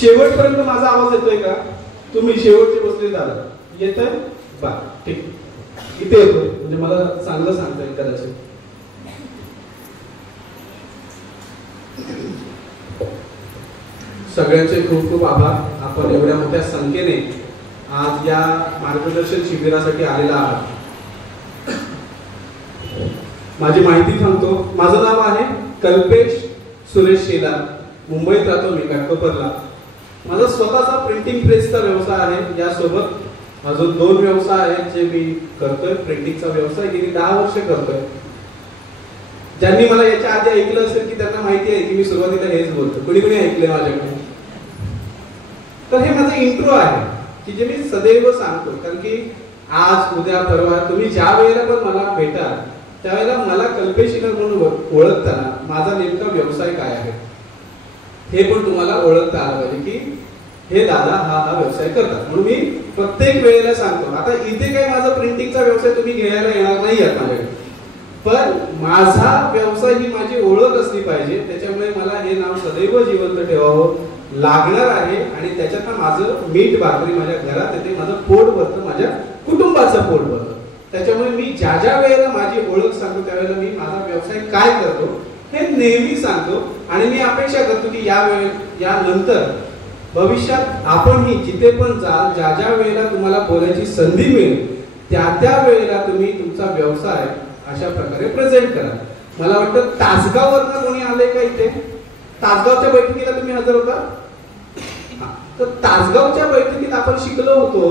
शेवटपर्यंत माझा आवाज येतोय का? तुम्ही शेवटचे बसले झालं येतोय बा ठीक इथे येतोय म्हणजे मला चांगलं सांगता येईल कदाचित. सगळ्यांचे खूप खूप आभार. आपण एवढ्या मोठ्या संख्येने आज या मार्गदर्शन शिबिरासाठी आलेला आहात. माझी माहिती सांगतो. माझं नाव आहे कल्पेश सुरेश शेलार. मुंबईत राहतो मी घाटकोपरला. माझा स्वतःचा प्रिंटिंग प्रेसचा व्यवसाय आहे. यासोबत अजून 2 व्यवसाय आहेत जे मी करतोय. प्रिंटिंगचा व्यवसाय गेली 10 वर्ष करतोय. ज्यांनी मला याच्या आधी ऐकलं असेल की त्यांना माहिती आहे की मी सुरुवातीला हेच बोलतो. कुणी कुणी ऐकले माझ्याकडे? तर हे माझं इंट्रो आहे की जे मी सदैव सांगतो. कारण की आज उद्या परवा तुम्ही ज्या वेळेला पण मला भेटाल त्यावेळेला मला कल्पेशिकर म्हणून ओळखताना माझा नेमका व्यवसाय काय आहे हे पण तुम्हाला ओळखता आलं पाहिजे की हे दादा हा व्यवसाय करतात. म्हणून मी प्रत्येक वेळेला सांगतो. आता इथे काही माझा प्रिंटिंगचा व्यवसाय तुम्ही घ्यायला येणार नाही आहेत माझ्याकडे, पण माझा व्यवसाय ही माझी ओळख असली पाहिजे. त्याच्यामुळे मला हे नाव सदैव जिवंत ठेवावं लागणार आहे. आणि त्याच्यात माझं मीठ भाकरी माझ्या घरात येते, माझं पोट भरतं, माझ्या कुटुंबाचं पोट भरतं. त्याच्यामुळे मी ज्या ज्या वेळेला माझी ओळख सांगतो त्यावेळेला मी माझा व्यवसाय काय करतो हे नेहमी सांगतो. आणि मी अपेक्षा करतो की यानंतर भविष्यात आपणही जिथे पण जाल ज्या ज्या वेळेला तुम्हाला बोलायची संधी मिळेल त्या वेळेला तुम्ही तुमचा व्यवसाय अशा प्रकारे प्रेझेंट करा. मला वाटतं तासगाववरनं कोणी आले का इथे? तासगावच्या बैठकीला तुम्ही हजर होता? तर तासगावच्या बैठकीत आपण शिकलो होतो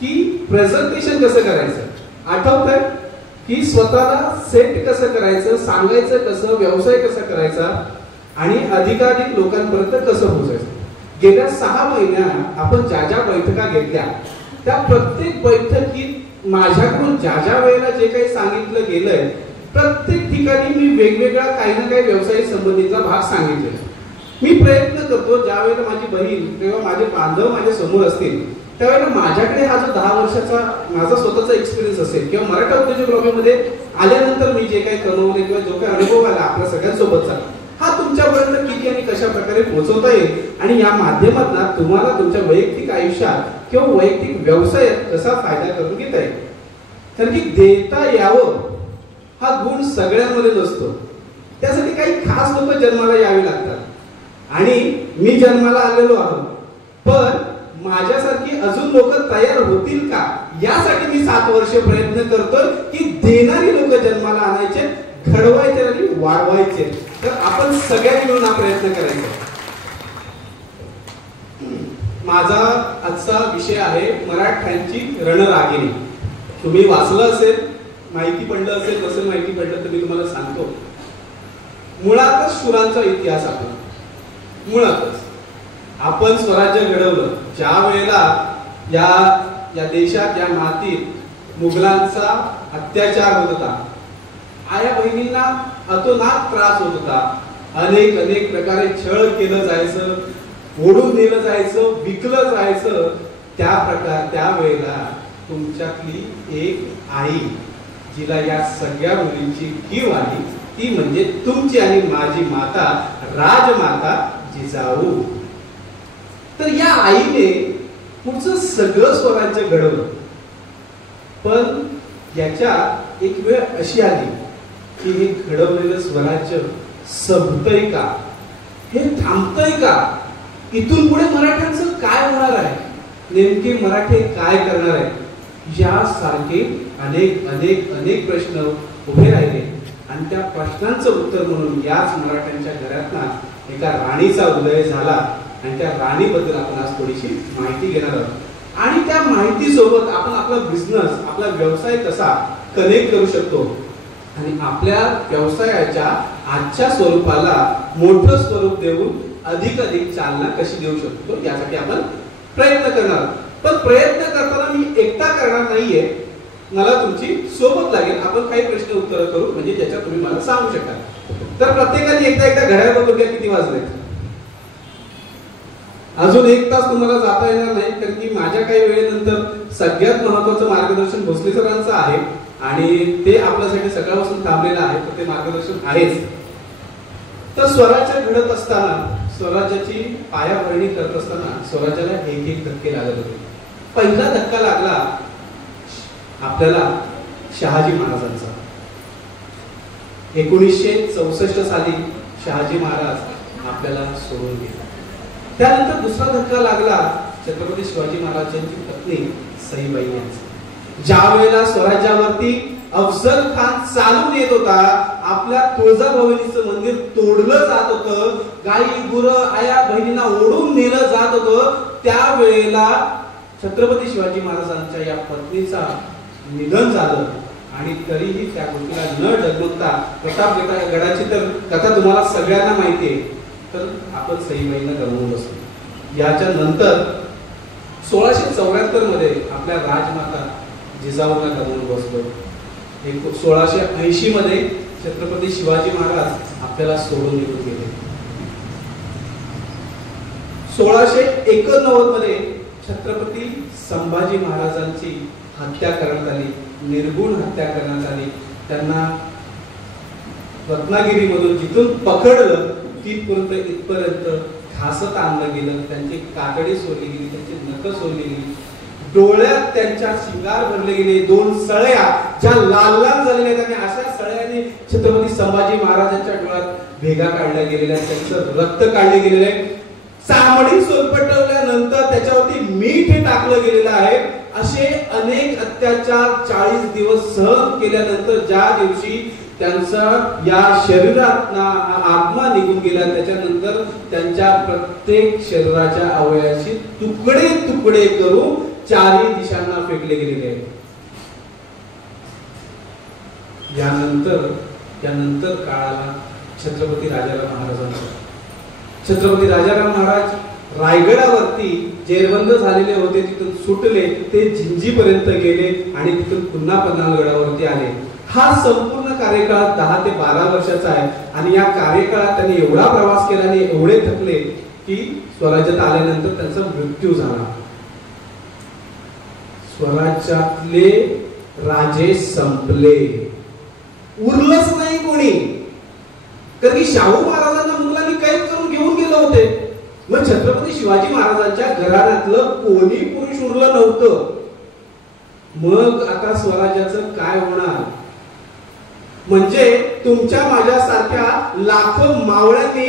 की प्रेझेंटेशन कसं करायचं. आठवतंय की स्वतःला सेट कसं करायचं, सांगायचं कसं, व्यवसाय कसा करायचा आणि अधिकाधिक लोकांपर्यंत कसं पोहोचायचं. गेल्या 6 महिन्यात आपण ज्या ज्या बैठका घेतल्या त्या प्रत्येक बैठकीत माझ्याकडून ज्या ज्या वेळेला जे काही सांगितलं गेलंय प्रत्येक ठिकाणी मी वेगवेगळा काही ना काही व्यवसाय संबंधीचा भाग सांगितलेला. मी प्रयत्न करतो ज्या वेळेला माझी बहीण किंवा माझे बांधव माझ्या समोर असतील त्यावेळेला माझ्याकडे हा जो 10 वर्षाचा माझा स्वतःचा एक्सपिरियन्स असेल किंवा मराठा उद्योजक लॉबीमध्ये आल्यानंतर मी जे काही कमवले किंवा जो काही अनुभव आला आपल्या सगळ्यांसोबतचा हा तुमच्यापर्यंत किती आणि कशा प्रकारे पोहोचवता येईल आणि या माध्यमातून तुम्हाला तुमच्या वैयक्तिक आयुष्यात किंवा वैयक्तिक व्यवसायात कसा फायदा करून घेता येईल. कारण की देता यावं हा गुण सगळ्यांमध्ये नसतो. त्यासाठी काही खास लोक जन्माला यावे लागतात आणि मी जन्माला आलेलो आहोत, पण माझ्यासारखी अजून लोक तयार होतील का यासाठी मी 7 वर्ष प्रयत्न करतोय की देणारी लोक जन्माला आणायचे, घडवायचे आणि वाढवायचे. तर आपण सगळ्यांनी मिळून हा प्रयत्न करायचा. माझा आजचा विषय आहे मराठ्यांची रणरागिणी. तुम्ही वाचलं असेल, माहिती पडलं असेल, कसं माहिती पडलं तर मी तुम्हाला सांगतो. मुळातच शूरांचा इतिहास आपला. मुळातच आपण स्वराज्य घडवलं ज्या वेळेला या देशात या मातीत मुघलांचा अत्याचार होत होता, आया बहिणींना अतोनात त्रास होत होता, अनेक प्रकारे छळ केलं जायचं, ओढून नेलं जायचं, विकलं जायचं. त्या वेळेला तुमच्यातली एक आई जिला या सगळ्या मुलींची कीव आली ती म्हणजे तुमची आणि माझी माता राजमाता जिजाऊ. तर या आईने पुढचं सगळं स्वराज्य घडवलं. पण याच्यात एक वेळ अशी आली की हे घडवलेलं स्वराज्य संपतंय का, हे थांबतंय का, इथून पुढे मराठ्यांचं काय होणार आहे, नेमके मराठे काय करणार आहे, यासारखे अनेक प्रश्न उभे राहिले. आणि त्या प्रश्नांचं उत्तर म्हणून याच मराठ्यांच्या घरात एका राणीचा उदय झाला आणि त्या राणीबद्दल आपण आज थोडीशी माहिती घेणार आहोत. आणि त्या माहिती सोबत आपण आपला बिझनेस, आपला व्यवसाय कसा कनेक्ट करू शकतो आणि आपल्या व्यवसायाच्या आजच्या स्वरूपाला मोठं स्वरूप देऊन अधिक चालना कशी देऊ शकतो यासाठी आपण प्रयत्न करणार. पण प्रयत्न करताना मी एकटा करणार नाहीये, मला तुमची सोबत लागेल. आपण काही प्रश्न उत्तर करू म्हणजे त्याच्यात तुम्ही मला सांगू शकाल. तर प्रत्येकाने एकदा घड्याळ बघून घ्या किती वाजले. अजून 1 तास तुम्हाला जाता येणार नाही कारण की माझ्या काही वेळेनंतर सगळ्यात महत्वाचं मार्गदर्शन भोसले सरांचं आहे आणि ते आपल्यासाठी सकाळपासून थांबलेलं आहे. तर ते मार्गदर्शन आहेच. तर स्वराज्य घडत असताना स्वराज्याची पायाभरणी करत असताना स्वराज्याला एक एक धक्के लागत होते. पहिला धक्का लागला आपल्याला शहाजी महाराजांचा. 1964 साली शहाजी महाराज आपल्याला सोडून गेले. त्यानंतर दुसरा धक्का लागला छत्रपती शिवाजी महाराजांची पत्नी सईबाई यांचा. ज्या वेळेला स्वराज्यावरती अफजल खान चालून येत होता, आपल्या तुळजाभवानीचं मंदिर तोडलं जात होतं, गाई गुरं आया बहिणींना ओढून नेलं जात होतं, त्यावेळेला छत्रपती शिवाजी महाराजांच्या या पत्नीचा निधन झालं. आणि तरीही त्या गोष्टीला न डगमगता प्रतापगडाची तर कथा तुम्हाला सगळ्यांना माहिती आहे, तर आपण सईबाईंना गमावून बसलो. याच्या नंतर 1674 मध्ये आपल्या राजमाता जिजाऊंना गमावून बसलो. 1680 मध्ये छत्रपती शिवाजी महाराज आपल्याला सोडून निघून गेले. 1689 मध्ये छत्रपती संभाजी महाराजांची हत्या करण्यात आली, निर्गुण हत्या करण्यात आली. त्यांना रत्नागिरीमधून जिथून पकडलं इथपर्यंत घासत आणलं गेलं, त्यांची कातडी सोडली गेली, त्यांची नख सोडली गेली, डोळ्यात त्यांच्या शिंगार भरले गेले, 2 सळया ज्या लाल लाल झालेल्या त्यांनी अशा सळ्याने छत्रपती संभाजी महाराजांच्या डोळ्यात भेगा काढल्या गेलेल्या, त्यांचं रक्त काढले गेलेलं आहे. चामडी सोलपटवल्यानंतर त्याच्यावरती मीठ टाकलं गेलेलं आहे. असे अनेक अत्याचार 40 दिवस सहन केल्यानंतर ज्या दिवशी त्यांचा या शरीरात आत्मा निघून गेला, त्याच्यानंतर त्यांच्या प्रत्येक शरीराच्या अवयवाची तुकडे तुकडे करून 4 दिशांना फेकले गेलेले आहेत. यानंतर काळाला छत्रपती राजाराम महाराज रायगडावरती जेरबंद झालेले होते, तिथून सुटले, ते जिंजीपर्यंत गेले आणि तिथून पुन्हा पन्हाळगडावरती आले. हा संपूर्ण कार्यकाळ 10 ते 12 वर्षाचा आहे. आणि या कार्यकाळात त्यांनी एवढा प्रवास केला आणि एवढे थकले की स्वराज्यात आल्यानंतर त्यांचा मृत्यू झाला. स्वराज्यातले राजे संपले, उरलंच नाही कोणी. कारण की शाहू महाराजांना मुलांनी कैद करून घेऊन गेले होते. मग छत्रपती शिवाजी महाराजांच्या घराण्यातलं कोणी पुरुष उरलं नव्हतं. मग आता स्वराज्याचं काय होणार? म्हणजे तुमच्या माझ्यासारख्या लाखो मावळ्यांनी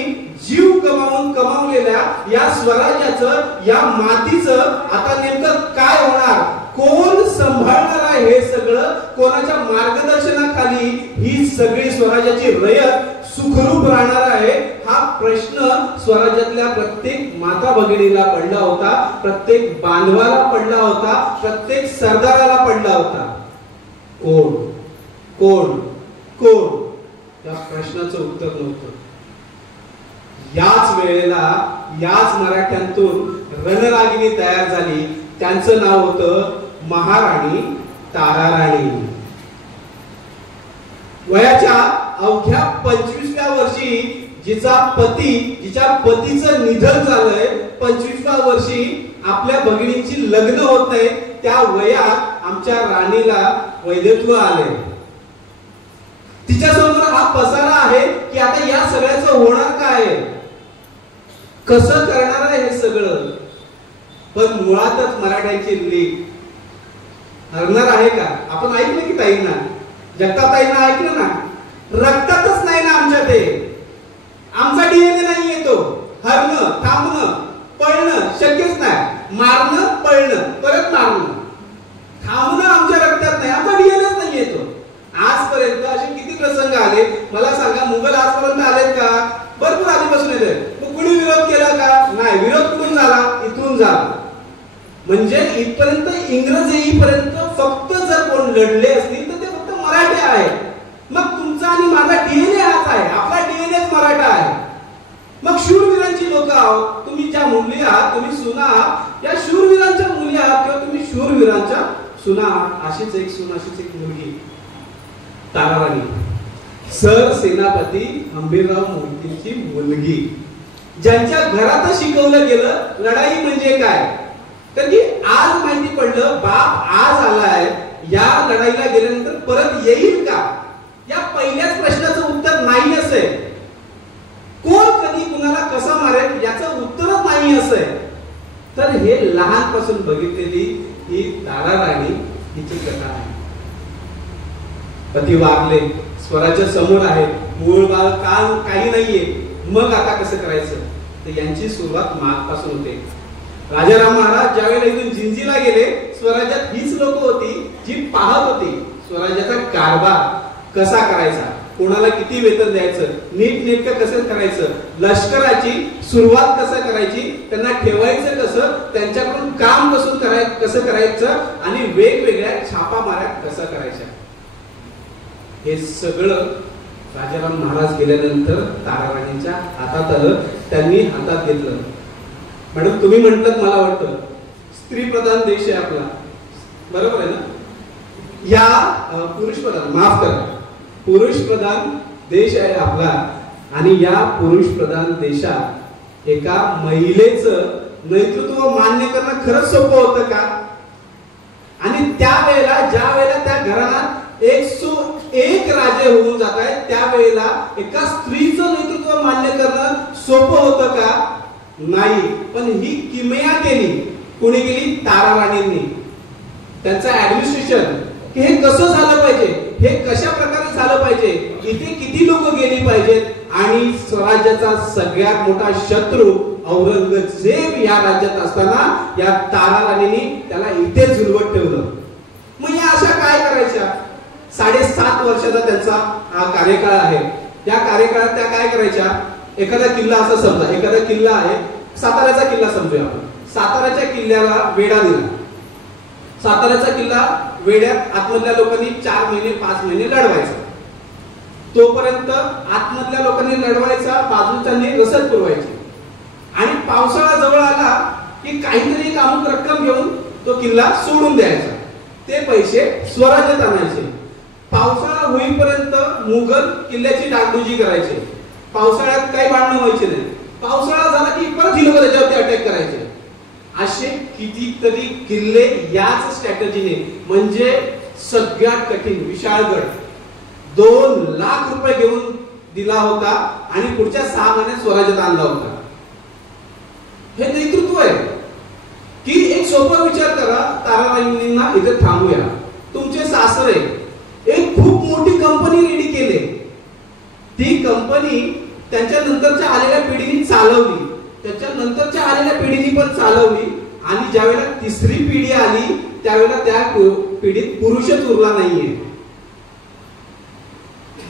जीव कमावलेल्या या स्वराज्याचं, या मातीचं आता नेमकं काय होणार? कोण सांभाळणार आहे हे सगळं? कोणाच्या मार्गदर्शनाखाली ही सगळी स्वराज्याची रयत सुखरूप राहणार आहे? हा प्रश्न स्वराज्यातल्या प्रत्येक माता भगिनीला पडला होता, प्रत्येक बांधवाला पडला होता, प्रत्येक सरदाराला पडला होता. कोण कोण कोण? या प्रश्नाचं उत्तर नव्हतं. याच वेळेला याच मराठ्यांतून रणरागिणी तयार झाली. त्यांचं नाव होतं महाराणी ताराराणी. वयाच्या अवघ्या 25व्या वर्षी जिच्या पतीचं निधन झालंय, 25व्या वर्षी आपल्या भगिनींची लग्न होत नाही, त्या वयात आमच्या राणीला वैधत्व आले. तिच्यासमोर हा पसारा आहे की आता या सगळ्याचं होणार काय, कसं करणार आहे हे सगळं. पण मुळातच मराठ्यांची लीग हरणार आहे का? आपण ऐकलं की ताईंना, जगताताईंना ऐकलं ना? रक्तातच नाही ना आमच्या, ते आमचा डीएनए नाही येतो. हरणं, थांबणं, पळणं शक्यच नाही. मारणं, पळणं, परत मारणं, थांबणं आमच्या रक्तात नाही, आमचा डीएनएच नाही येतो. आजपर्यंत असे किती प्रसंग आले मला सांगा? मुघल आजपर्यंत आलेत का? भरपूर आधीपासून येते. मग कुणी विरोध केला का? नाही. विरोध कुठून झाला? इथून झाला. म्हणजे इथपर्यंत इंग्रज येईपर्यंत फक्त जर कोण लढले असतील तर ते फक्त मराठे आहेत. मग तुमचा आणि माझा डीएनए हाच आहे, आपला डीएनएच मराठा आहे. मग शूरवीरांची लोक आहोत. तुम्ही ज्या मुली आहात, तुम्ही सुना आहात, या शूरवीरांच्या मुली आहात किंवा तुम्ही शूरवीरांच्या सुना आहात. अशीच एक सून, अशीच एक मुलगी ताराराणी, सर सेनापती हंबीरराव मोहितेंची मुलगी, ज्यांच्या घरातच शिकवलं गेलं लढाई म्हणजे काय. तर की आज माहिती पडलं बाप आज आलाय, या लढाईला गेल्यानंतर परत येईल का? या पहिल्याच प्रश्नाचं उत्तर नाही असेल. कोण कधी कुणाला कसा मारेल लहानपासून बघितलेली ही तारा राणी हिची कथा आहे. पती वारले, स्वराज्य समोर आहे, मूळ बाळ काम काही नाहीये, मग आता कसं करायचं. तर यांची सुरुवात मागपासून होते. राजाराम महाराज ज्यावेळेला इथून जिंजीला गेले, स्वराज्यात हीच लोक होती जी पाहत होती स्वराज्याचा कारभार कसा करायचा, कोणाला किती वेतन द्यायचं, नीटनेटकं कसं करायचं, लष्कराची सुरुवात कसं करायची, त्यांना ठेवायचं कसं, त्यांच्याकडून काम कसं करायचं आणि वेगवेगळ्या छापामाऱ्या कसं करायच्या. हे सगळं राजाराम महाराज गेल्यानंतर ताराराणीच्या हातात आलं, त्यांनी हातात घेतलं. मॅडम तुम्ही म्हटलं, मला वाटतं स्त्री प्रधान देश आहे आपला, बरोबर आहे ना. या पुरुष प्रधान, माफ करा, पुरुष प्रधान देश आहे आपला. आणि या पुरुष प्रधान देशात एका महिलेचं नेतृत्व मान्य करणं खरंच सोपं होतं का. आणि त्यावेळेला ज्या वेळेला त्या घराण्यात 101 राजे होऊन जात आहेत, त्यावेळेला एका स्त्रीचं नेतृत्व मान्य करणं सोपं होतं का. नाही. पण ही किमया केली, कोणी केली, ताराराणींनी. त्यांचं ऍडमिनिस्ट्रेशन हे कसं झालं पाहिजे, हे कशा प्रकारे झालं पाहिजे, इथे किती लोक गेली पाहिजेत, आणि स्वराज्याचा सगळ्यात मोठा शत्रू औरंगजेब या राज्यात असताना या ताराराणींनी त्याला इथे झुलवत ठेवलं. मग या अशा काय करायच्या. 7.5 वर्षाचा त्यांचा हा कार्यकाळ आहे. या कार्यकाळात त्या काय करायच्या. एखादा किल्ला असा समजा, एखादा किल्ला आहे, साताऱ्याचा किल्ला समजूया आपण. साताऱ्याच्या किल्ल्याला वेढा दिला. साताऱ्याचा किल्ला वेड्यात आतमधल्या लोकांनी 4 महिने 5 महिने लढवायचा. तोपर्यंत आतमधल्या लोकांनी लढवायचा, बाजूच्यांनी रसद पुरवायची. आणि पावसाळा जवळ आला की काहीतरी एक अमुक रक्कम घेऊन तो किल्ला सोडून द्यायचा. ते पैसे स्वराज्यात आणायचे. पावसाळा होईपर्यंत मुघल किल्ल्याची डागडुजी करायचे. पावसाळ्यात काही भांडणं व्हायचे नाही. पावसाळा झाला की परत ही लोक त्याच्यावरती अटॅक करायचे. असे कितीतरी किल्ले याच स्ट्रॅटेजीने, म्हणजे सगळ्यात कठीण विशाळगड 2 लाख रुपये घेऊन दिला होता आणि पुढच्या 6 महिन्यात स्वराज्यात आणला होता. हे नेतृत्व आहे की. एक सोपा विचार करा, ताराराणींना इथे थांबूया. तुमचे सासरे एक खूप मोठी कंपनी रेडी केली. ती कंपनी त्यांच्या नंतरच्या आलेल्या पिढीने चालवली, त्याच्या नंतरच्या आलेल्या पिढीने पण चालवली. आणि ज्यावेळेला तिसरी पिढी आली त्यावेळेला त्या पिढीत पुरुषच उरला नाहीये.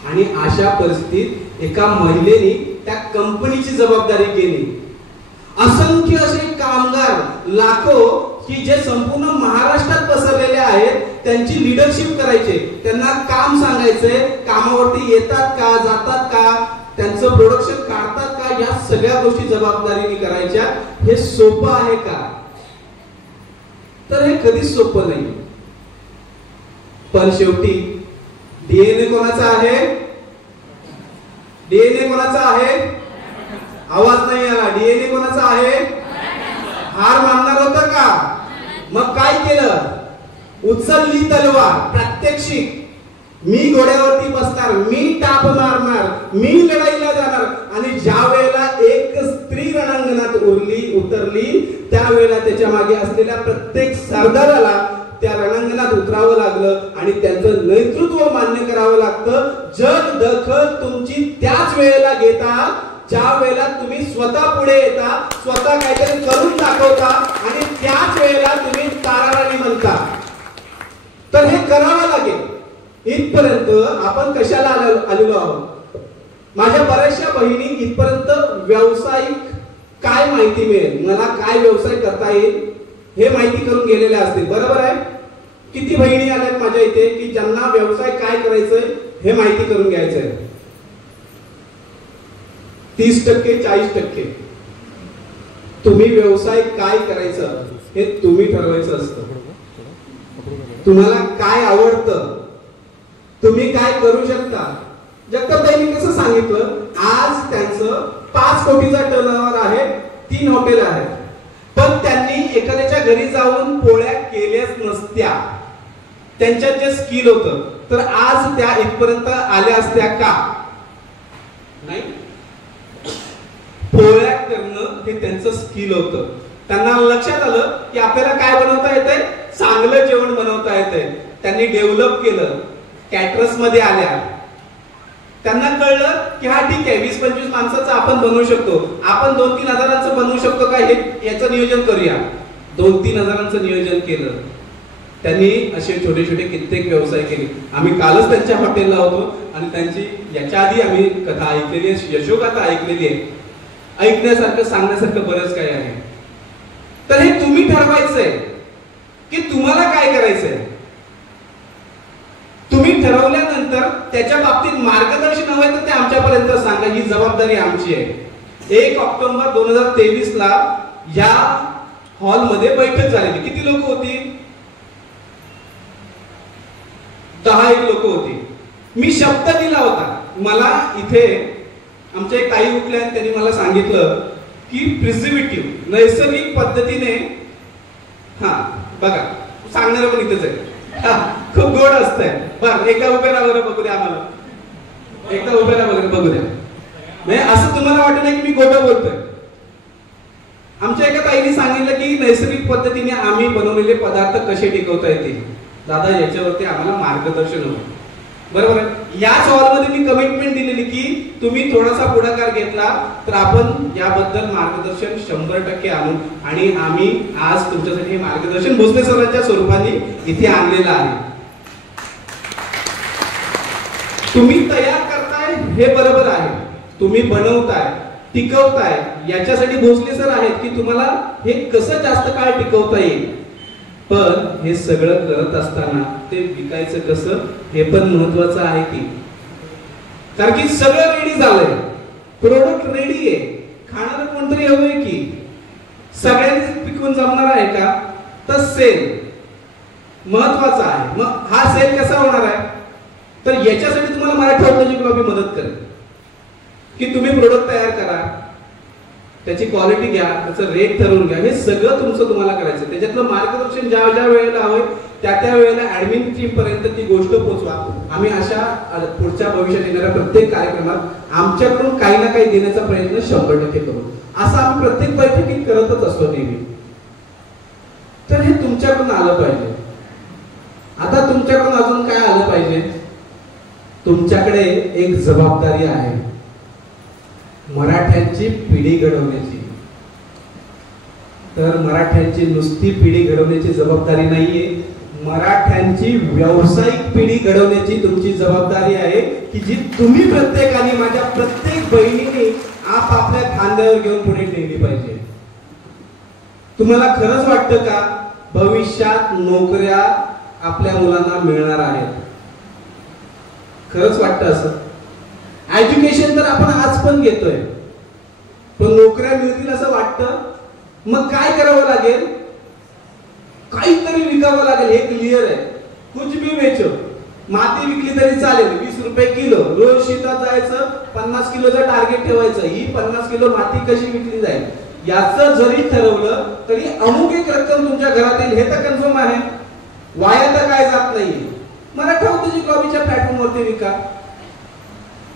आणि अशा परिस्थितीत एका महिलेने त्या कंपनीची जबाबदारी केली. असंख्य असे कामगार लाखो की जे संपूर्ण महाराष्ट्रात पसरलेले आहेत, त्यांची लीडरशिप करायचे, त्यांना काम सांगायचे, कामावरती येतात का, जातात का, त्यांचं प्रोडक्शन काढतात का, या सगळ्या गोष्टी जबाबदारीने करायच्या. हे सोपं आहे का. तर हे कधीच सोपं नाही. पण शेवटी डीएनए कोणाचा आहे. डीएनए कोणाचा आहे. आवाज नाही आला. डीएनए कोणाचा आहे. हार मानणार होतं का. मग काय केलं. उचलली तलवार, प्रात्यक्षिक. मी घोड्यावरती बसणार, मी टाप मारणार, मी लढाईला जाणार. आणि ज्या वेळेला एक स्त्री रणांगणात उतरली त्यावेळेला त्याच्या मागे असलेल्या प्रत्येक सरदाराला त्या रणांगणात उतरावं लागलं आणि त्यांचं नेतृत्व मान्य करावं लागतं. जग दखल तुमची त्याच वेळेला घेता ज्या वेळेला तुम्ही स्वतः पुढे येता, स्वतः काहीतरी करून दाखवता आणि त्याच वेळेला तुम्ही ताराराणी म्हणता. तर हे करावं लागेल. इथपर्यंत आपण कशाला आलेलो आहोत. माझ्या बऱ्याचशा बहिणी इथपर्यंत व्यावसायिक काय माहिती मिळेल, मला काय व्यवसाय करता येईल हे माहिती करून गेलेल्या असतील. बरोबर आहे. किती बहिणी आल्यात माझ्या इथे की ज्यांना व्यवसाय काय करायचंय हे माहिती करून घ्यायचंय. 30% 40%. तुम्ही व्यवसाय काय करायचं हे तुम्ही ठरवायचं असतं. तुम्हाला काय आवडतं, तुम्ही काय करू शकता. जगतापताईंनी कसं सांगितलं, आज त्यांचं 5 कोटीचा टर्नओव्हर आहे, 3 हॉटेल आहेत. पण त्यांनी एखाद्याच्या घरी जाऊन पोळ्या केल्याच नसत्या. त्यांच्यात जे स्किल होतं तर आज त्या इथपर्यंत आल्या असत्या का. नाही. पोळ्या करणं हे त्यांचं स्किल होतं. त्यांना लक्षात आलं की आपल्याला काय बनवता येतंय, चांगलं जेवण बनवता येतंय. त्यांनी डेव्हलप केलं, कॅटरर्स मध्ये आल्या. त्यांना कळलं की हा ठीक आहे, 20-25 माणसाचं आपण बनवू शकतो, आपण 2-3 हजारांचं बनवू शकतो का, हे याचं नियोजन करूया. 2-3 हजारांचं नियोजन केलं. त्यांनी असे छोटे छोटे कित्येक व्यवसाय केले. आम्ही कालच त्यांच्या हॉटेलला होतो आणि त्यांची याच्या आधी आम्ही कथा ऐकलेली आहे, यशोगाथा ऐकलेली आहे. ऐकण्यासारखं सांगण्यासारखं बरंच काही आहे. तर हे तुम्ही ठरवायचंय की तुम्हाला काय करायचंय. तुम्ही ठरवल्यानंतर त्याच्या बाबतीत मार्गदर्शन हवंय तर ते आमच्यापर्यंत सांगा, ही जबाबदारी आमची आहे. 1 ऑक्टोबर 2023 ला या हॉलमध्ये बैठक झालेली. किती लोक होती? 10 लोक होती. मी शब्द दिला होता. मला इथे आमच्या एक ताई उठल्या आणि त्यांनी मला सांगितलं की प्रिझर्वेटिव्ह नैसर्गिक पद्धतीने, हा बघा सांगणार पण इथेच आहे, खूप गोड असतंय. बरं एकदा उभे राहा बरं, बघू द्या आम्हाला, एकदा उभे राहा बरं, बघू द्या. म्हणजे असं तुम्हाला वाटत नाही की मी गोड बोलतोय. आमच्या एका ताईने सांगितलं की नैसर्गिक पद्धतीने आम्ही बनवलेले पदार्थ कसे टिकवता येतील. दादा याच्यावरती आम्हाला मार्गदर्शन हवं. बरोबर आहे. याच हॉलमध्ये मी कमिटमेंट दिलेली की तुम्ही थोडासा पुढाकार घेतला तर आपण याबद्दल मार्गदर्शन 100% आणू. आणि आम्ही आज तुमच्यासाठी हे मार्गदर्शन भोसले सरांच्या स्वरूपाने इथे आणलेलं आहे. तुम्ही तयार करताय हे बरोबर आहे, तुम्ही बनवताय, टिकवताय, याच्यासाठी भोसले सर आहेत की तुम्हाला हे कसं जास्त काळ टिकवता येईल. पण हे सगळं करत असताना ते विकायचं कसं हे पण महत्वाचं आहे की. कारण की सगळं रेडी झालंय, प्रोडक्ट रेडी आहे, खाणारं कोणतरी हवंय की. सगळ्यांनी पिकवून जमणार आहे का, तर सेल महत्वाचा आहे. मग हा सेल कसा होणार आहे, तर याच्यासाठी तुम्हाला मराठा औद्योगिक लॉबी मदत करेल की तुम्ही प्रोडक्ट तयार करा, त्याची क्वालिटी घ्या, त्याचं रेट ठरवून घ्या. हे सगळं तुम्हाला करायचं. त्याच्यातलं मार्गदर्शन ज्या ज्या वेळेला हवंय त्या वेळेला ऍडमिन टीम पर्यंत ती गोष्ट पोहोचवा. आम्ही अशा पुढच्या भविष्यात येणाऱ्या प्रत्येक कार्यक्रमात आमच्याकडून काही ना काही देण्याचा प्रयत्न 100% करू. असं आम्ही प्रत्येक बैठकीत करतच असतो नेहमी. तर हे तुमच्याकडून आलं पाहिजे. आता तुमच्याकडून अजून काय आलं पाहिजे, तुमच्याकडे एक जबाबदारी आहे, मराठ्यांची पिढी घडवण्याची. तर मराठ्यांची नुसती पिढी घडवण्याची जबाबदारी नाहीये, मराठ्यांची व्यावसायिक पिढी घडवण्याची तुमची जबाबदारी आहे की जी तुम्ही प्रत्येकाने, माझ्या प्रत्येक बहिणीने आपापल्या खांद्यावर घेऊन पुढे नेली पाहिजे. तुम्हाला खरंच वाटतं का भविष्यात नोकऱ्या आपल्या मुलांना मिळणार आहेत? खरंच वाटतं असं? एज्युकेशन तर आपण आज पण घेतोय, पण नोकऱ्या मिळतील असं वाटतं? मग काय करावं लागेल? काहीतरी विकावं लागेल. हे क्लिअर आहे. कुछ भी बेचो, माती विकली तरी चालेल, 20 रुपये किलो. रोज शेतात जायचं, 50 किलोचं टार्गेट ठेवायचं. ही 50 किलो माती कशी विकली जाईल याचं जरी ठरवलं तरी अमुक एक रक्कम तुमच्या घरात येईल, हे तर कन्फर्म आहे. वाया तर काय जात नाही. मराठा औद्योगिक लॉबीच्या प्लॅटफॉर्मवरती विका.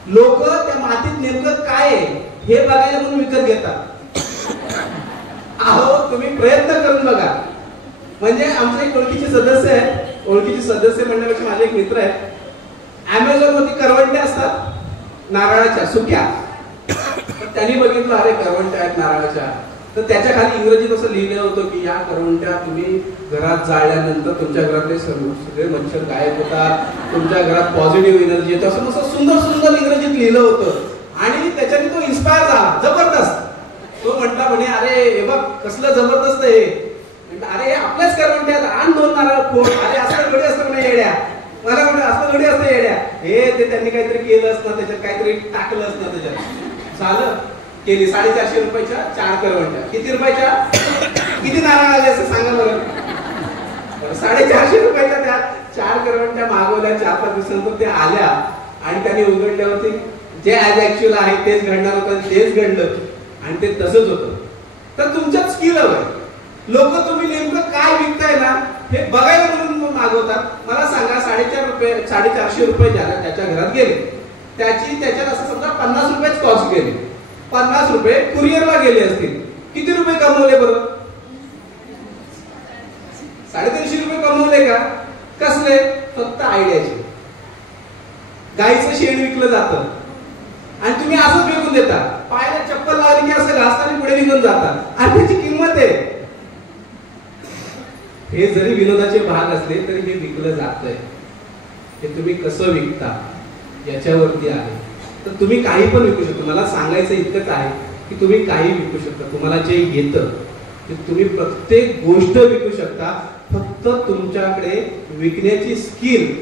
लोक त्या मातीत नेमकं काय आहे हे बघायला म्हणून विकत घेतात. अहो तुम्ही प्रयत्न करून बघा. म्हणजे आमचे एक ओळखीचे सदस्य आहेत, ओळखीचे सदस्य म्हणण्यापेक्षा माझे एक मित्र आहेत, अमेझॉन वरती करवंट्या असतात नारळाच्या सुक्या. त्यांनी बघितलं अरे करवंट्या आहेत नारळाच्या, तर त्याच्या खाली इंग्रजीत असं लिहिलं होतं की या करवंट्या तुम्ही घरात जाळल्यानंतर तुमच्या घरातले सगळे मच्छर गायब होतात, तुमच्या घरात पॉझिटिव्ह एनर्जी येते, असं मस्त सुंदर सुंदर इंग्रजीत लिहिलं होतं. आणि त्याच्याने तो इन्स्पायर झाला जबरदस्त. तो म्हटला म्हणे अरे हे बघ कसलं जबरदस्त आहे. अरे आपल्याच करवंट्या आण 2 नारळ फोड. अरे असं घडी असतं नाही येड्या, मला म्हणलं असं घडी असतं येड्या. हे ते त्यांनी काहीतरी केलं असतं, त्याच्यात काहीतरी टाकलं असतं, त्याच्यात झालं. केली 450 रुपयाच्या 4 करवंट्या. किती रुपयाच्या? किती नारळ आले असं सांगा बरं. 450 रुपयाच्या त्या 4 करवंट्या मागवल्या. 4-5 दिवसांनंतर त्या आल्या आणि त्यांनी उघडल्यावरती जे ऍज ऍक्च्युअल आहे तेच घडणार होतं, तेच घडलं आणि ते तसंच होतं. तर तुमच्यात स्किल हवंय. लोक तुम्ही नेमकं काय विकताय ना हे बघायला म्हणून मागवतात. मला सांगा 450 रुपये ज्याला त्याच्या घरात गेले, त्याच्यात असं समजा 50 रुपयेच कॉस्ट गेले, 50 रुपये कुरिअरला गेले असतील, किती रुपये कमवले बरं? ₹350 कमवले का? कसले? फक्त आयडियाचे. गाईचं शेण विकलं जातं आणि तुम्ही असंच विकून देता. पायाला चप्पल लावली की असं घासताना पुढे निघून जातात आणि त्याची किंमत आहे. हे जरी विनोदाचे भाग असले तरी हे विकलं जातंय. हे तुम्ही कसं विकता याच्यावरती आहे. तर तुम्ही काही पण विकू शकता. मला सांगायचं इतकंच आहे की तुम्ही काही विकू शकता. तुम्हाला जे येतं ते तुम्ही प्रत्येक गोष्ट विकू शकता. फक्त तुमच्याकडे विकण्याची स्किल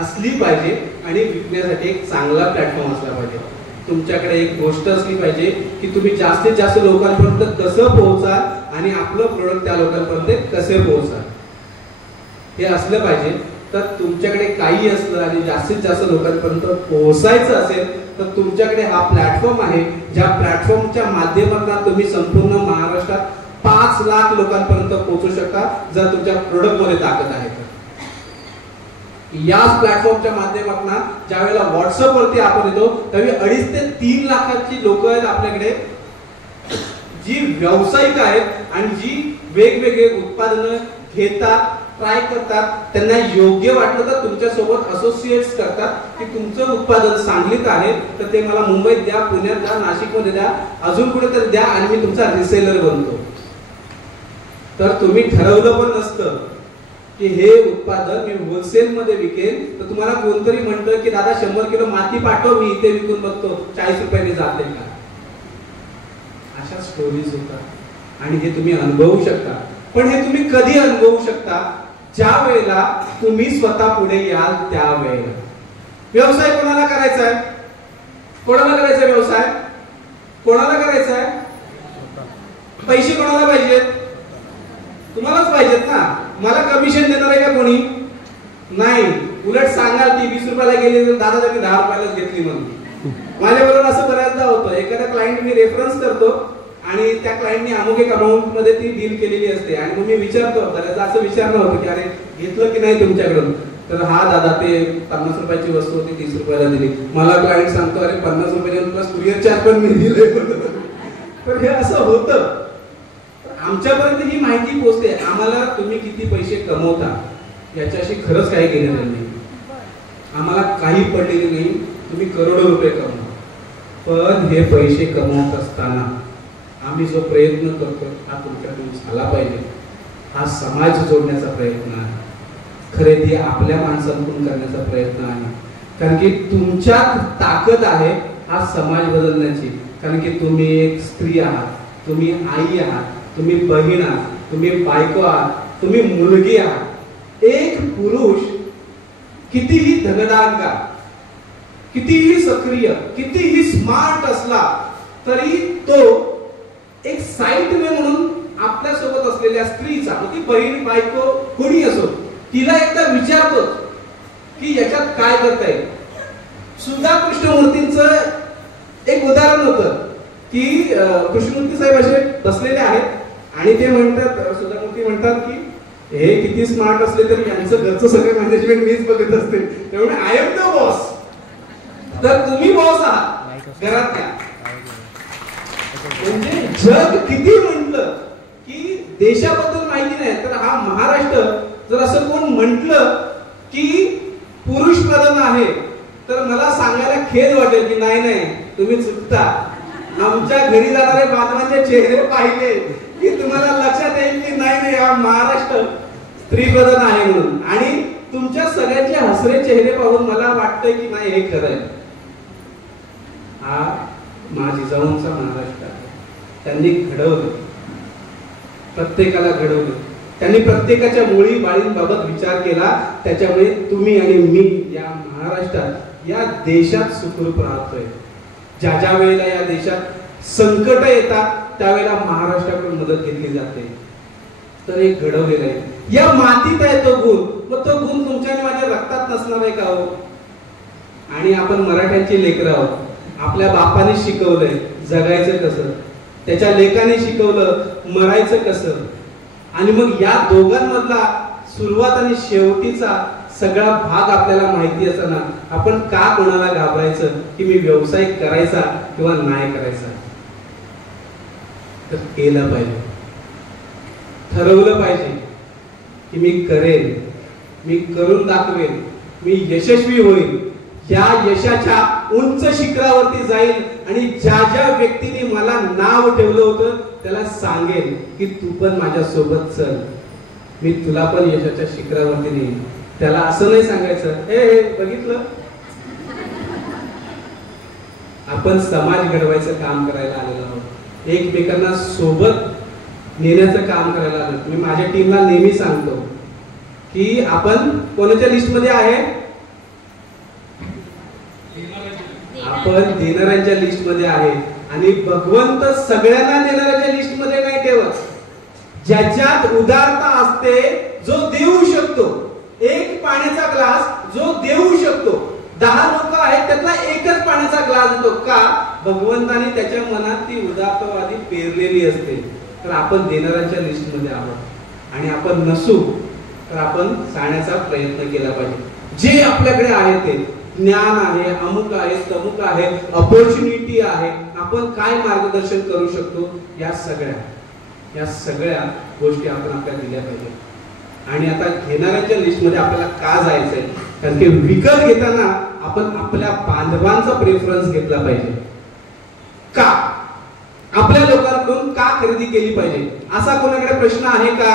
असली पाहिजे आणि विकण्यासाठी एक चांगला प्लॅटफॉर्म असला पाहिजे. तुमच्याकडे एक गोष्ट असली पाहिजे की तुम्ही जास्तीत जास्त लोकांपर्यंत कसं पोहोचाल आणि आपलं प्रोडक्ट त्या लोकांपर्यंत कसे पोहोचाल हे असलं पाहिजे. तर तुमच्याकडे काही असलं आणि जास्तीत जास्त लोकांपर्यंत पोहोचायचं असेल तर तुमच्याकडे हा प्लॅटफॉर्म आहे. ज्या प्लॅटफॉर्मच्या माध्यमातून तुम्ही संपूर्ण महाराष्ट्रात 5 लाख लोकांपर्यंत पोहोचू शकता जर तुमच्या प्रोडक्ट मध्ये ताकद आहे तर. याच प्लॅटफॉर्मच्या माध्यमातून ज्या वेळेला व्हॉट्सअप वरती आपण येतो त्यावेळी 2.5 ते 3 लाखाची लोक आहेत आपल्याकडे जी व्यावसायिक आहेत आणि जी वेगवेगळे उत्पादनं घेतात, ट्राय करतात. त्यांना योग्य वाटलं तर तुमच्या सोबत असोसिएट्स करतात की तुमचं उत्पादन सांगलीत आहे तर ते मला मुंबईत द्या, पुण्यात द्या, नाशिकमध्ये द्या, अजून कुठेतरी द्या आणि मी तुमचा रिसेलर बनतो. तर तुम्ही ठरवलं पण नसतं की हे उत्पादन मी होलसेल मध्ये विकेल तर तुम्हाला कोणतरी म्हणतं की दादा 100 किलो माती पाठव, मी इथे विकून बघतो, ₹40 जाते का? अशा स्टोरीज होतात आणि हे तुम्ही अनुभवू शकता. पण हे तुम्ही कधी अनुभवू शकता? ज्या वेळेला तुम्ही स्वतः पुढे याल त्या वेळेला. व्यवसाय कोणाला करायचा आहे? कोणाला करायचा व्यवसाय? कोणाला करायचा आहे? पैसे कोणाला पाहिजेत? तुम्हालाच पाहिजेत ना. मला कमिशन देणार आहे का कोणी? नाही. उलट सांगाल ती ₹20 गेली तर दादा त्यांनी ₹10 घेतली म्हणून. माझ्याबरोबर असं बऱ्याचदा होतं. एखादा क्लायंट मी रेफरन्स करतो आणि त्या क्लायंटनी अमुक एक अमाऊंट मध्ये ती डील केलेली असते आणि मग मी विचारतो, बऱ्याचदा असं विचारलं होतं की अरे घेतलं की नाही तुमच्याकडून? तर हा दादा ते ₹50 वस्तू होती ₹30 दिली. मला क्लायंट सांगतो अरे ₹50 प्लस कुरिअर चार्ज पण मी दिले. तर हे असं होतं. आमच्यापर्यंत ही माहिती पोहोचते. आम्हाला तुम्ही किती पैसे कमवता याच्याशी खरंच काही घेणं नाही. आम्हाला काही पडलेले नाही. तुम्ही करोडो रुपये कमवा. पण हे पैसे कमवत असताना आम्ही जो प्रयत्न करतो हा तुमच्याकडून झाला पाहिजे. हा समाज जोडण्याचा प्रयत्न आहे. खरेदी आपल्या माणसांकडून करण्याचा प्रयत्न आहे. कारण की तुमच्यात ताकद आहे हा समाज बदलण्याची. कारण की तुम्ही एक स्त्री आहात, तुम्ही आई आहात, तुम्ही बहीण आहात, तुम्ही बायको आहात, तुम्ही मुलगी आहात. एक पुरुष कितीही धनदानगा, कितीही सक्रिय, कितीही स्मार्ट असला तरी तो एक साईड वे म्हणून आपल्या सोबत असलेल्या स्त्रीचा, ती बहीण, बायको, कोणी असो, तिला एकदा विचारतो की याच्यात काय करता येईल. सुधा कृष्णमूर्तींचं एक उदाहरण होतं की कृष्णमूर्ती साहेब असे बसलेले आहेत आणि ते म्हणतात, सुधामूर्ती म्हणतात की हे किती स्मार्ट असले तरी यांचं घरचं सगळं मॅनेजमेंट मीच बघत असते, त्यामुळे आय एम द बॉस. तर तुम्ही बॉस आहात घरातल्या. म्हणजे जग किती म्हटलं की देशाबद्दल माहिती नाही तर हा महाराष्ट्र जर असं कोण म्हटलं की पुरुष प्रधान आहे तर मला सांगायला खेद वाटेल की नाही नाही तुम्ही चुकता. आमच्या घरी जाणारे बांधवांचे चेहरे पाहिले की तुम्हाला लक्षात येईल की नाही नाही हा महाराष्ट्र स्त्री प्रधान आहे म्हणून. आणि तुमच्या सगळ्यांचे हसरे चेहरे पाहून मला वाटतंय की नाही हे खरं आहे. हा माझ्या जिजाऊंचा महाराष्ट्र आहे. त्यांनी घडवलं, प्रत्येकाला घडवलं. त्यांनी प्रत्येकाच्या मुळी बाळींबाबत विचार केला. त्याच्यामुळे तुम्ही आणि मी या महाराष्ट्रात, या देशात सुखरूप राहतोय. ज्या ज्या वेळेला या देशात संकट येतात त्यावेळेला महाराष्ट्राकडून मदत घेतली जाते. तर एक घडवलेलं आहे. या मातीत आहे तो गुण. मग तो गुण तुमच्या आणि माझ्या रक्तात नसणार आहे का हो? आणि आपण मराठ्यांची लेकरं आहोत. आपल्या बापाने शिकवलंय जगायचं कसं, त्याच्या लेकाने शिकवलं मरायचं कसं. आणि मग या दोघांमधला सुरुवात आणि शेवटीचा सगळा भाग आपल्याला माहिती असताना आपण का कोणाला घाबरायचं की मी व्यवसाय करायचा किंवा नाही करायचा. तर केलं पाहिजे, ठरवलं पाहिजे. की मी करेन, मी करून दाखवेन, मी यशस्वी होईल, या यशाच्या उंच शिखरावरती जाईल आणि ज्या ज्या व्यक्तीने मला नाव ठेवलं होतं त्याला सांगेन की तू पण माझ्या सोबत चल, मी तुला पण यशाच्या शिखरावरती नेईन. त्याला असं नाही सांगायचं हे बघितलं. आपण समाज घडवायचं काम करायला आलेलो आहोत, एकमेकांना सोबत नेण्याचं काम करायला आलो. मी माझ्या टीमला नेहमी सांगतो की आपण कोणाच्या लिस्ट मध्ये आहे, आपण देणाऱ्यांच्या लिस्ट मध्ये आहे. आणि भगवंत सगळ्यांना देणाऱ्याच्या लिस्ट मध्ये नाही ठेवत. ज्याच्यात उदारता असते, जो देऊ शकतो, एक पाण्याचा ग्लास जो देऊ शकतो, 10 लोक आहेत त्यातला एकच पाण्याचा ग्लास देतो का, भगवंताने त्याच्या मनात ती उदारतावादी पेरलेली असते. तर आपण देणाऱ्यांच्या लिस्ट मध्ये आहोत आणि आपण नसू तर आपण सांगण्याचा प्रयत्न केला पाहिजे. जे आपल्याकडे आहे ते ज्ञान आहे, अमुक आहे, तमुक आहे, अपॉर्च्युनिटी आहे, आपण काय मार्गदर्शन करू शकतो, या सगळ्या गोष्टी आपण आपल्याला दिल्या पाहिजे. आणि आता घेणाऱ्यांच्या लिस्ट मध्ये आपल्याला का जायचंय, कारण की विकत घेताना आपण आपल्या बांधवांचा प्रेफरन्स घेतला पाहिजे. का आपल्या लोकांकडून का खरेदी केली पाहिजे, असा कोणाकडे प्रश्न आहे का?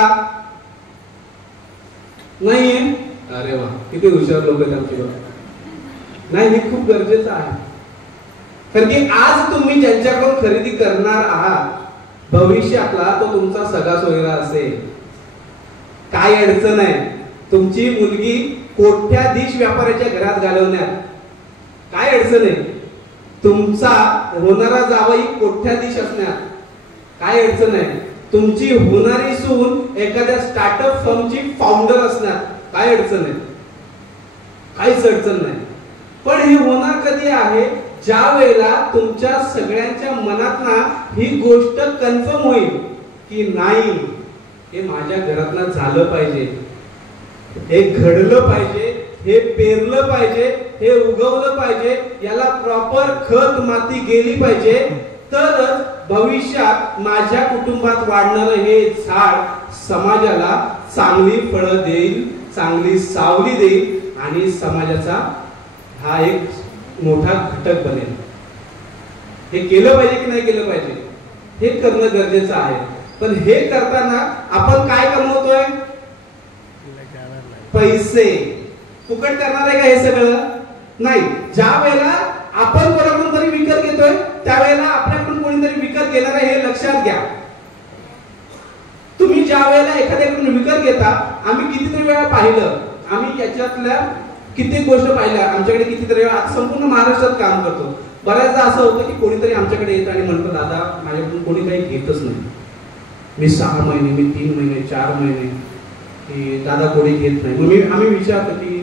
नाहीये? अरे वा, किती हुशार लोक आहेत आमची लोक. नाही, हे खूप गरजेचं आहे. कारण की आज तुम्ही ज्यांच्याकडून खरेदी करणार आहात, भविष्यातला तो तुमचा सगळा सोयरा असेल. काय अडचण आहे तुमची मुलगी कोट्याधीश व्यापाऱ्याच्या घरात घालवण्यात, काय अडचण आहे? तुमचा होणारा जावई कोट्याधीश असण्यात, काय अडचण आहे? तुमची होणारी सून एखाद्या स्टार्टअप फर्मची फाउंडर असण्यात, काय अडचण आहे? काहीच अडचण नाही. पण हे होणार कधी आहे, ज्या वेळेला तुमच्या सगळ्यांच्या मनात ना ही गोष्ट कन्फर्म होईल की नाही, हे माझ्या घरातनं झालं पाहिजे, हे घडलं पाहिजे, हे पेरलं पाहिजे, हे उगवलं पाहिजे, याला प्रॉपर खत माती गेली पाहिजे, तरच भविष्यात माझ्या कुटुंबात वाढणारं हे झाड समाजाला चांगली फळं देईल, चांगली सावली देईल आणि समाजाचा हा एक मोठा घटक बनेल. हे केलं पाहिजे की नाही केलं पाहिजे, हे करणं गरजेचं आहे. पण हे करताना आपण काय कमवतोय? पैसे. फुकट करणार आहे का हे सगळं? नाही. ज्या वेळेला आपण कोणाकडून तरी विकत घेतोय, त्यावेळेला आपल्याकडून कोणीतरी विकत घेणार आहे, हे लक्षात घ्या. तुम्ही ज्या वेळेला एखाद्याकडून विकत घेता, आम्ही कितीतरी वेळा पाहिलं, आम्ही याच्यातल्या कित्येक गोष्ट पाहिल्या, आमच्याकडे कितीतरी वेळा संपूर्ण महाराष्ट्रात काम करतो. बऱ्याचदा असं होतं की कोणीतरी आमच्याकडे येतं आणि म्हणतो, दादा माझ्याकडून कोणी काही घेतच नाही, मी 6 महिने, मी 3 महिने, 4 महिने, की दादा कोणी घेत नाही. मग आम्ही विचारतो की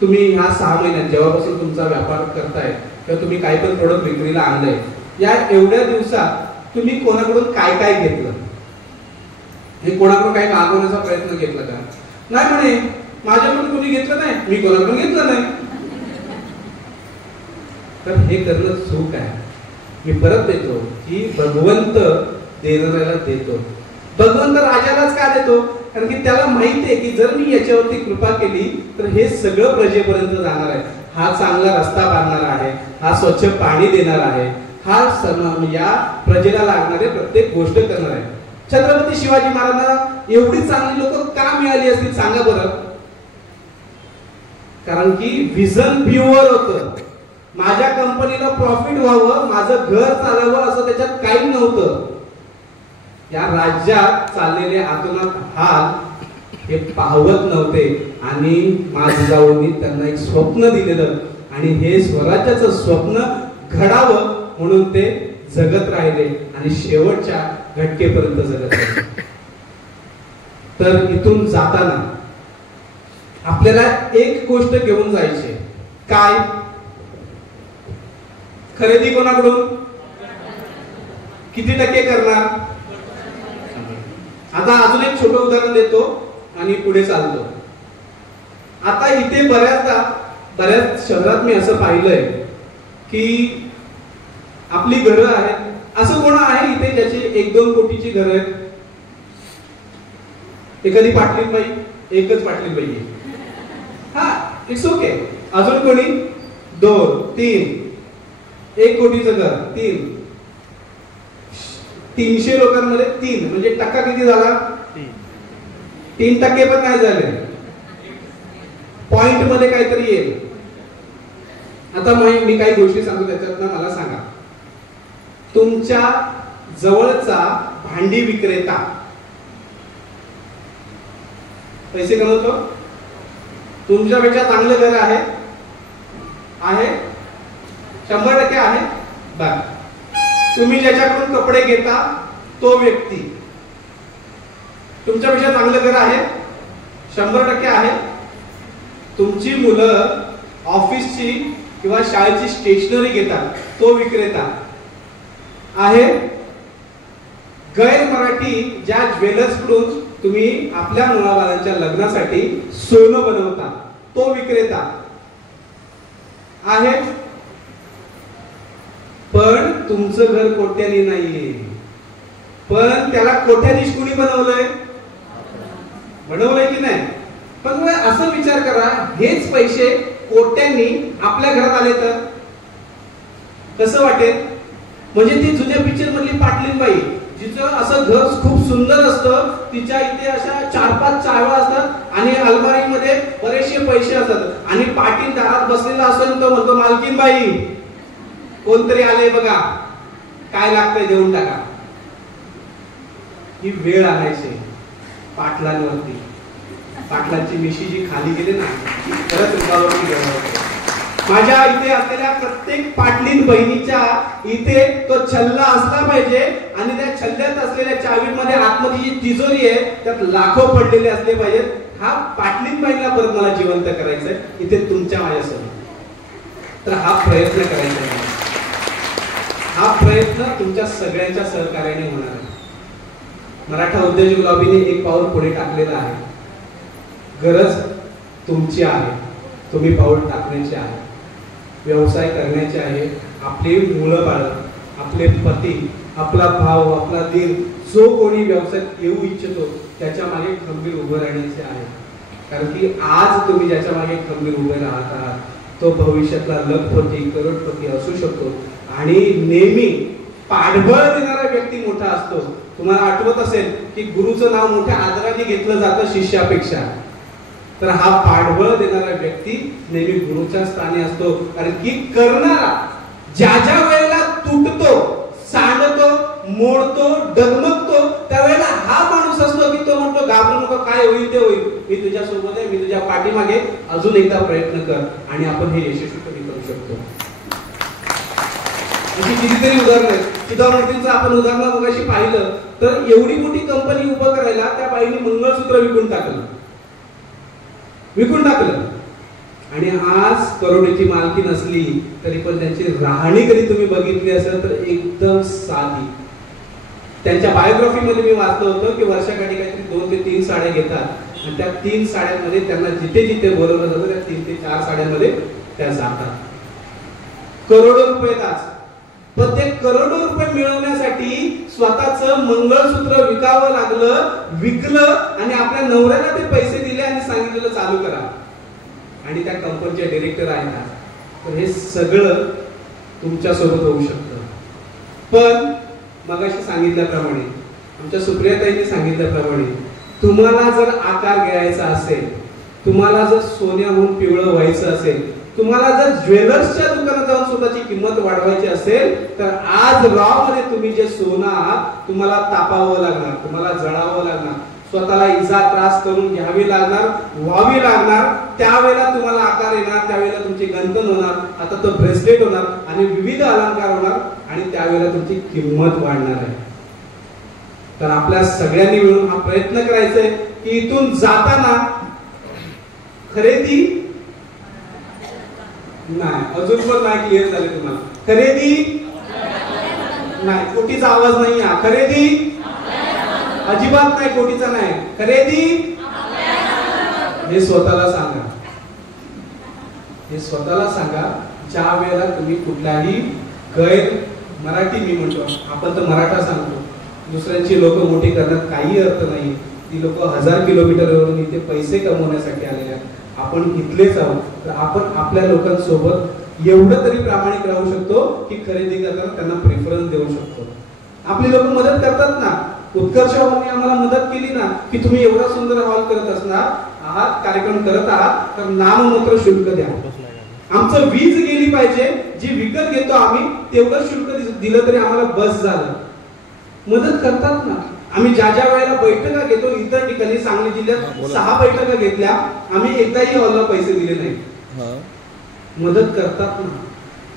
तुम्ही ह्या 6 महिन्यात जेव्हापासून तुमचा व्यापार करताय किंवा तुम्ही काही पण प्रोडक्ट विक्रीला आणलंय, या एवढ्या दिवसात तुम्ही कोणाकडून काय काय घेतलं, हे कोणाकडून काही मागवण्याचा प्रयत्न केला का? नाही म्हणे, माझ्याकडून कोणी घेतलं नाही, मी कोणाकडून घेतलं नाही. तर हे करणं चूक आहे. मी परत देतो की भगवंत देणाऱ्याला देतो. भगवंत राजालाच का देतो? कारण की त्याला माहिती आहे की जर मी याच्यावरती कृपा केली तर हे सगळं प्रजेपर्यंत जाणार आहे. हा चांगला रस्ता बांधणार आहे, हा स्वच्छ पाणी देणार आहे, हा या प्रजेला लागणारे प्रत्येक गोष्ट करणार आहे. छत्रपती शिवाजी महाराजांना एवढी चांगली लोक का मिळाली असतील सांगा बरं? कारण की विजन प्युअर होतं. माझ्या कंपनीला प्रॉफिट व्हावं, माझं घर चालावं असं त्याच्यात काही नव्हतं. या राज्यात चाललेले आतोनात हाल हे पाहवत नव्हते आणि माझाऊनी त्यांना एक स्वप्न दिलेलं आणि हे स्वराज्याचं स्वप्न घडावं म्हणून ते जगत राहिले आणि शेवटच्या घटकेपर्यंत जगत राहिले. तर इथून जाताना आपल्याला एक गोष्ट घेऊन जायची. काय? खरेदी कोणाकडून? किती टक्के करणार? आता अजून एक छोटं उदाहरण देतो आणि पुढे चालतो. आता इथे बऱ्याच शहरात मी असं पाहिलंय की आपली घरं आहेत. असं कोण आहे इथे ज्याची 1-2 कोटीची घरं आहेत? एखादी पाटलीन बाई, एकच पाटलीन बाई आहे. हा, इट्स ओके. अजून कोणी? 2, 3. 1 कोटीचं घर 3. 300 लोकांमध्ये 3 म्हणजे टक्का किती झाला? 3% पण नाही झाले. पॉइंट मध्ये काहीतरी येईल. आता मी काही गोष्टी सांगतो, त्याच्यातनं मला सांगा. तुमच्या जवळचा भांडी विक्रेता पैसे कमवतो? तुमच्यापेक्षा चांगलं घर आहे? 100% आहे. बर, तुम्ही ज्याच्याकडून कपडे घेता तो व्यक्ती तुमच्यापेक्षा चांगलं घर आहे? 100% आहे. तुमची मुलं ऑफिसची किंवा शाळेची स्टेशनरी घेतात तो विक्रेता आहे? गैर मराठी ज्या ज्वेलर्स कडून तुम्ही आपल्या मुलाबाळांच्या लग्नासाठी सोनं बनवता तो विक्रेता आहे? पण तुमचं घर कोट्यानी नाहीये, पण त्याला कोट्याधीश कुणी बनवलंय की नाही? पण असं विचार करा, हेच पैसे कोट्यांनी आपल्या घरात आले तर कसं वाटेल? म्हणजे ती जुन्या पिक्चर मधली पाटलीन बाई, जिचं असं घर खूप सुंदर असतं, तिच्या इथे अशा 4-5 चाव्या असतात आणि अलमारीमध्ये बरेचसे पैसे असतात आणि पाटील दारात बसलेला असेल तो म्हणतो, मालकीन बाई कोणतरी आलंय बघा, काय लागतंय देऊन टाका. ही वेळ आणायची पाटलांवरती. पाटलांची मिशी जी खाली गेली ना, परत रुपावरती माझ्या इथे असलेल्या प्रत्येक पाटलीन बहिणीच्या इथे तो छल्ला असला पाहिजे आणि त्या छल्ल्यात असलेल्या चावीमध्ये आतमध्ये जी तिजोरी आहे त्यात लाखो पडलेले असले पाहिजेत. हा पाटलीन बहिणीला परत मला जिवंत करायचंय इथे तुमच्या माझ्यासोबत. तर हा प्रयत्न करायचा आहे. हा प्रयत्न तुमच्या सगळ्यांच्या सहकार्याने होणार आहे. मराठा उद्योजक लॉबीने एक पाऊल पुढे टाकलेलं आहे. गरज तुमची आहे, तुम्ही पाऊल टाकण्याचे आहे, व्यवसाय करण्याचे आहे. आपले मुलं बाळ, आपले पती, आपला भाऊ, आपला दीर जो कोणी व्यवसायात येऊ इच्छितो त्याच्या मागे खंबीर उभं राहण्याचे आहे. कारण की आज तुम्ही ज्याच्या मागे खंबीर उभे राहत आहात तो भविष्यातला लखपती, करोडपती असू शकतो. आणि नेहमी पाठबळ देणारा व्यक्ती मोठा असतो. तुम्हाला आठवत असेल की गुरुचं नाव मोठ्या आदराने घेतलं जातं शिष्यापेक्षा. तर हा पाठबळ देणारा व्यक्ती नेहमी गुरुच्या स्थानी असतो. कारण की करणारा ज्या वेळेला तुटतो, सांडतो, मोडतो, डगमगतो त्यावेळेला हा माणूस असतो की तो म्हणतो, घाबरू नको, काय होईल ते होईल, मी तुझ्या सोबत आहे, मी तुझ्या पाठीमागे, अजून एकदा प्रयत्न कर आणि आपण हे यशस्वी करू शकतो. अशी कितीतरी उदाहरणं आहेत. सुधामूर्तींचं आपण उदाहरण मगाशी पाहिलं तर एवढी मोठी कंपनी उभं करायला त्या बाईने मंगळसूत्र विकून टाकलं आणि आज करोडीची मालकी नसली तरी पण त्यांची राहणी कधी तुम्ही बघितली असेल तर एकदम साधी. त्यांच्या बायोग्राफी मध्ये मी वाचलं होतं की वर्षाकाठी काहीतरी 2 ते 3 साड्या घेतात आणि त्या 3 साड्यांमध्ये त्यांना जिथे जिथे बोलवलं जातं त्या 3 ते 4 साड्यांमध्ये त्या जातात. करोडो रुपये तास. पण ते करोडो रुपये मिळवण्यासाठी स्वतःचं मंगळसूत्र विकावं लागलं, विकलं आणि आपल्या नवऱ्याला ते पैसे दिले आणि सांगितलेलं चालू करा. आणि त्या कंपनीचे डायरेक्टर आहेत. तर हे सगळं तुमच्या सोबत होऊ शकतं. पण मगाशी सांगितल्याप्रमाणे, आमच्या सुप्रियाताईंनी सांगितल्याप्रमाणे, तुम्हाला जर आकार घ्यायचा असेल, तुम्हाला जर सोन्याहून पिवळं व्हायचं असेल, तुम्हाला जर ज्वेलर्सच्या दुकानात जाऊन स्वतःची किंमत वाढवायची असेल तर आज रॉ मध्ये तुम्ही जे सोनं आहात तुम्हाला तापावं लागणार, तुम्हाला जळावं लागणार, स्वतःला इजा त्रास करून घ्यावी लागणार, व्हावी लागणार. त्यावेळेला तुम्हाला आकार येणार, त्यावेळेला तुमचे गंतन होणार, आता तो ब्रेसलेट होणार आणि विविध अलंकार होणार आणि त्यावेळेला तुमची किंमत वाढणार आहे. तर आपल्या सगळ्यांनी मिळून हा प्रयत्न करायचा आहे की इथून जाताना खरेदी नाही, अजून पण नाही क्लिअर झाले तुम्हाला. खरेदी नाही, कोटीचा आवाज नाही. खरेदी अजिबात नाही, कोटीचा नाही. खरेदी हे स्वतःला सांगा, हे स्वतःला सांगा. ज्या वेळेला तुम्ही कुठलाही गैर मराठी, मी म्हणतो आपण तर मराठा सांगतो, दुसऱ्यांची लोक मोठी करण्यात काही अर्थ नाही. ती लोक 1000 किलोमीटरवरून इथे पैसे कमवण्यासाठी आलेले आहेत. आपण इथलेच आहोत, तर आपण आपल्या लोकांसोबत एवढं तरी प्रामाणिक राहू शकतो की खरेदी करताना त्यांना प्रेफरन्स देऊ शकतो. आपली लोक मदत करतात ना. उत्कर्ष हॉलने आम्हाला मदत केली ना की तुम्ही एवढा सुंदर हॉल करत असणार आहात, कार्यक्रम करत आहात, तर नाममात्र शुल्क द्या. आमचं वीज गेली पाहिजे, जी विकत घेतो आम्ही तेवढं शुल्क दिलं तरी आम्हाला बस झालं. मदत करतात ना. आम्ही ज्या ज्या वेळेला बैठका घेतो, इतर ठिकाणी सांगली जिल्ह्यात 6 बैठका घेतल्या, आम्ही एकदाही हॉलला पैसे दिले नाही. मदत करतात ना.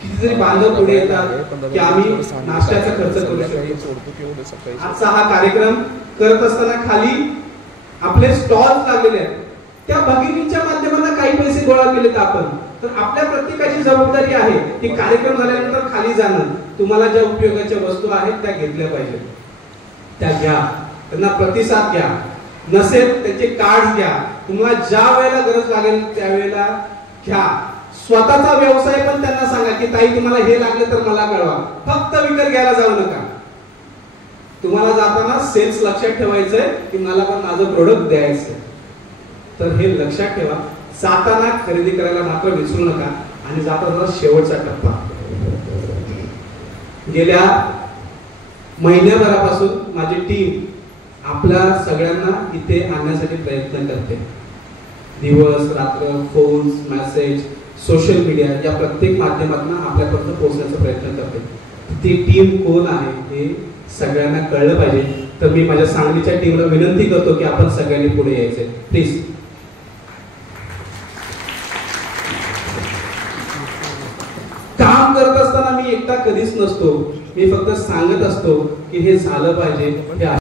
कितीतरी बांधव पुढे येतात की आम्ही नाश्त्याचा खर्च करू शकतो. आजचा हा कार्यक्रम करत असताना खाली आपले स्टॉल लागलेले आहेत, त्या भगिनीच्या माध्यमातून काही पैसे गोळा केलेत आपण. तर आपल्या प्रत्येकाची जबाबदारी आहे की कार्यक्रम झाल्यानंतर खाली जाणं, तुम्हाला ज्या उपयोगाच्या वस्तू आहेत त्या घेतल्या पाहिजेत, त्या घ्या, त्यांना प्रतिसाद द्या. नसेल त्याचे कार्ड घ्या. तुम्हाला ज्या वेळेला गरज लागेल त्यावेळेला घ्या. स्वतःचा व्यवसाय पण त्यांना सांगा की ताई तुम्हाला हे लागलं तर मला कळवा. फक्त विकत घ्यायला जाऊ नका. तुम्हाला जाताना सेल्स लक्षात ठेवायचंय की मला पण माझं प्रोडक्ट द्यायचंय. तर हे लक्षात ठेवा. जाताना खरेदी करायला मात्र विसरू नका. आणि जाताना शेवटचा टप्पा, गेल्या महिन्याभरापासून माझी टीम आपल्या सगळ्यांना इथे आणण्यासाठी प्रयत्न करते. दिवस रात्र, फोन्स, मेसेज, सोशल मीडिया या प्रत्येक माध्यमातून आपल्यापर्यंत पोहोचण्याचा प्रयत्न करते. ती टीम कोण आहे हे सगळ्यांना कळलं पाहिजे. तर मी माझ्या सांगलीच्या टीमला विनंती करतो की आपण सगळ्यांनी पुढे यायचे प्लीज. काम करत असताना मी एकटा कधीच नसतो. मी फक्त सांगत असतो की हे झालं पाहिजे, हे